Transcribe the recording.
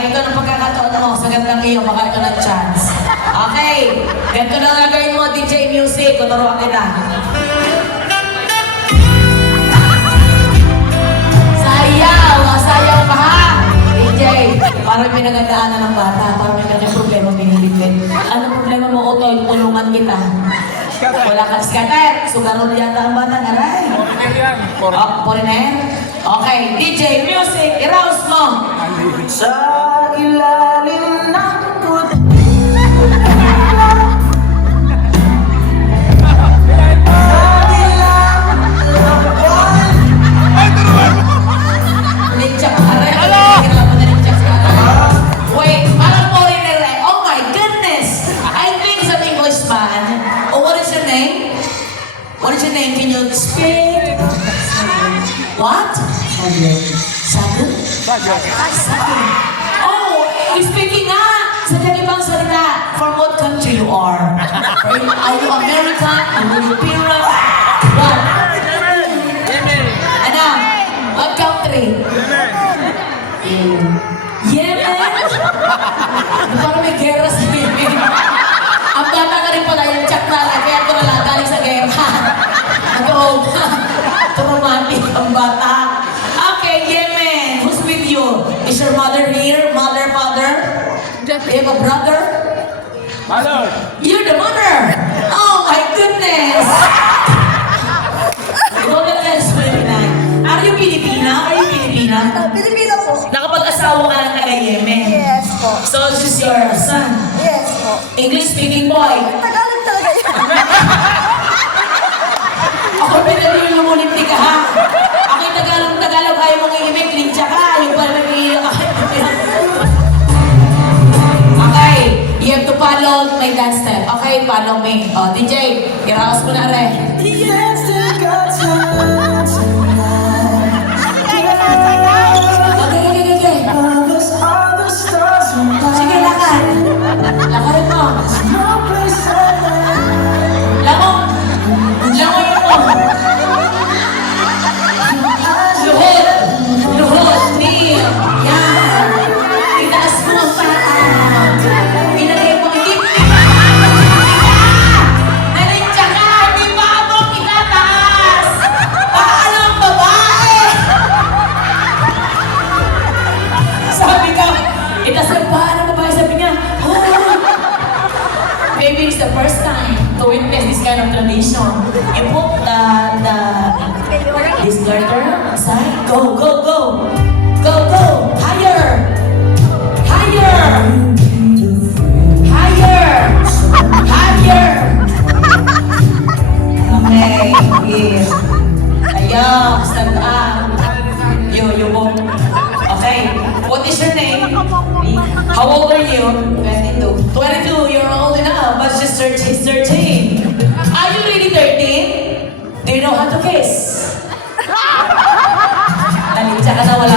Okay, ito na pagkakataon mo sa gandang iyo, baka ito ng chance. Okay, ganito na gagawin mo, DJ Music, tuturuan kita. Sayaw ka ha! DJ, parang may nagandaanan ng bata, parang may kanyang problema binibigyan. Ano problema mo, Otoy? Tulungan kita. Wala kang scatter. Sugarol yata ang bata, aray. Foreigner? Okay, DJ Music, i-rouse mo! Sa ilalim ng What is your name? Can you speak? What? Sagun? Sagun. Oh, you're speaking nga! Sadyang ibang salita. From what country you are? Are you American? Are you European? What? Ano? What country? Yemen? Parang may gera sa Yemen. Ang bata ka rin pala yung tsak na kaya ito na galing sa gera. Traumatic ang bata. Okay, Yemen. Who's with you? Is your mother here? Mother, father? Do you have a brother? Mother! You're the mother! Oh my goodness! Ikaw na lang sa Pilipinas. Are you Filipina? Are you Filipina? Pilipino po. Nakapag-asawa ka lang taga Yemen. Yes po. So this is your son. Yes po. English speaking boy. Tagalog talaga yun. Ako pinag yung lumulinti ka ha. Ako yung Tagalog, ayaw mong i-imik, linsya ka. Yung pala nag-iiyak ka. Okay, you have to follow my dance step. Okay, follow me. Oh, DJ, i-rouse mo na rin. Okay. Sige, lakad. Lakarin mo. Langon mo. Luhod, knee. Yan. Itaas mo ang paa. Ilagay mo. Hindi nalintya ka. Hindi pa ako itataas. Paalang babae. Sabi ka, itaas ang paa ng babae. Sabi niya, oh. Maybe it's the first time to witness this kind of tradition. You put this garter aside. Go. Higher. Okay, here. Ayaw, stand up. You both. Okay, what is your name? How old are you? 22. 22, you're old enough, but she's 13. Are you really 13? Do you know how to kiss? Nalitsa ka na, wala